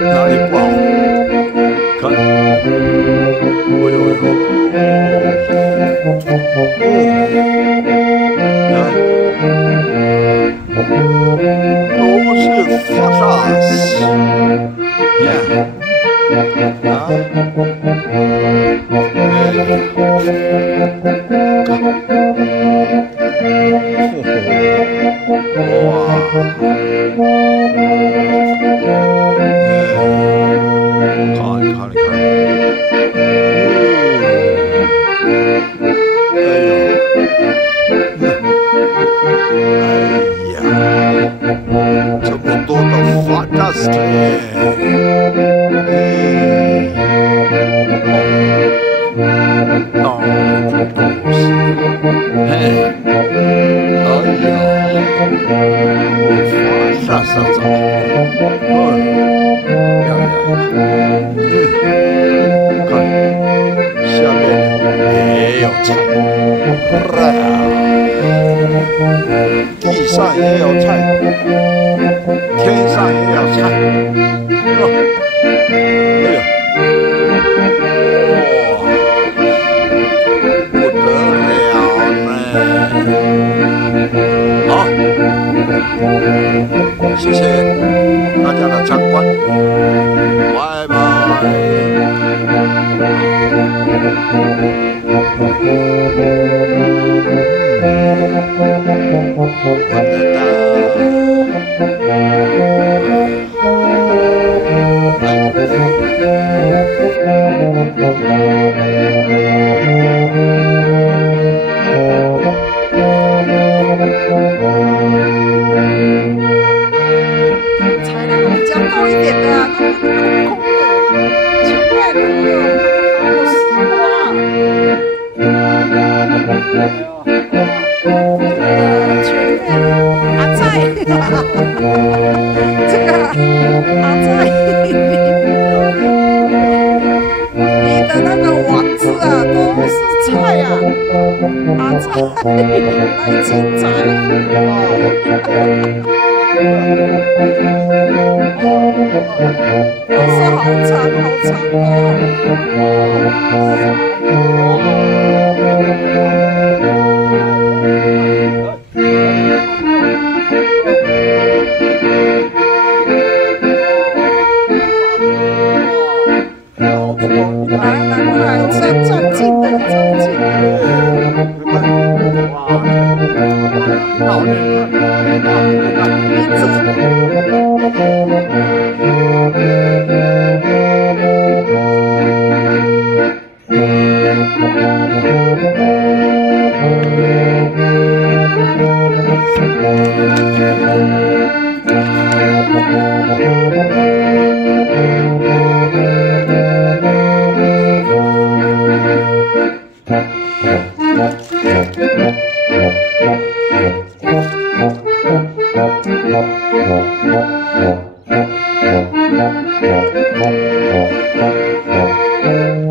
哪里不好？看，哎呦呦，都是发沙呀，看，哎呀，这么多的 fantastic，到处都是，嘿，哎呀，发啥子？看下面也有菜，地上也有菜，天上也有菜，哎呀，哇，不得了呢！好，谢谢大家的参观，拜拜。采那个比较高一点的，那个空的，前面那个还有丝瓜，前面阿菜，这个阿菜，你的那个网子啊都是菜啊，阿菜，太精彩了。都是好长来，站近的，Thank you.